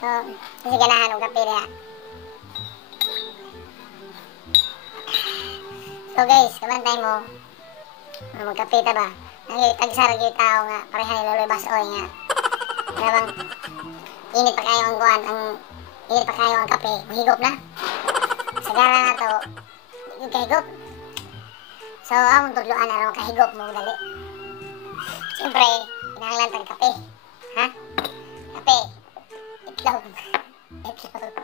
So, kasi ganahan ng kape niya. So guys, kabantay mo. Magkape ta ba? Tagsarag yung tao nga, pareha ni Lolo Basoy nga. Dabang, init pa kayo ang kuhan, init pa kayo ang kape, mahigop na. Sagara na to, yung kahigop. So, among tudloan na rin kahigop mo dali. Siyempre, pinahanglan tag kape. Ha? Kape. Itlog. Itlog.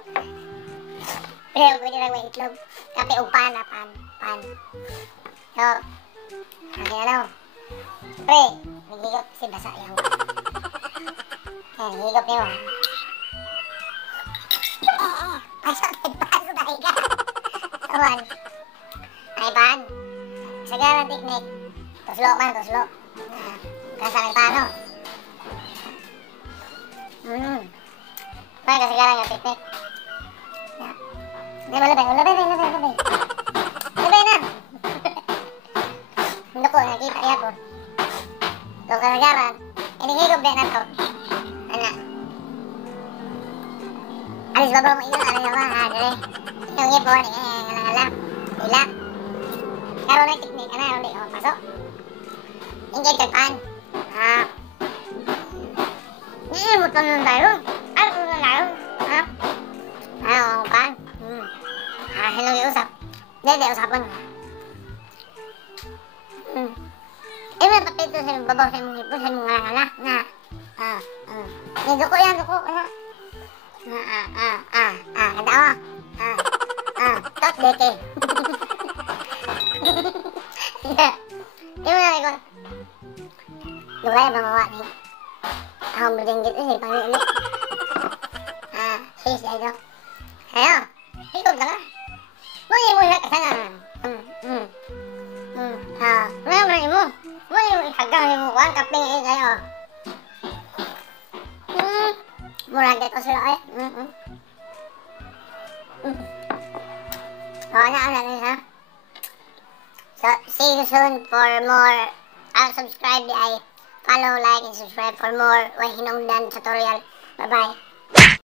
Pero pwede lang may itlog. Kape o pan na pan. So, ano yan o? Siyempre, naghigop si basa yan. Yan, higop niyo. Pasok tayo ka. Sawan. Ay pan. Sagara teknik. Tuslo man, tuslo. Kasang pano. Para kasagara nga teknik. Labay. Labay na. Hindi ko, nakita niya po. So, kasagaran, inihigop din na to. Ano? Alis babaw mo yun, alis ba? Ha, dali. Yung ipon, alam. Hila. Karoon na teknik, ano? Hindi, pasok. Ingay tagpan. Ha? Niimutan nun tayo. Ano nun tayo? Ha? Ano, pan? Hello, usap. Hindi, usapan nga. May papito sa babaw sa mong hipon, sa mong nga. Duko yan, duko. Kada o. Tot deke. Yung mga ko. Lugay ba mawa ni? Ako mo din dito, si Pangili. Sis, dahil. Ayo, hikot na ka. Mo na kasana. Ngayon mo. Mo ikagang mo kuhan, kaping kayo. Murag dito sila eh. Ha? So, see you soon for more. I'll subscribe di ay follow, like, and subscribe for more hinungdan tutorial. Bye-bye.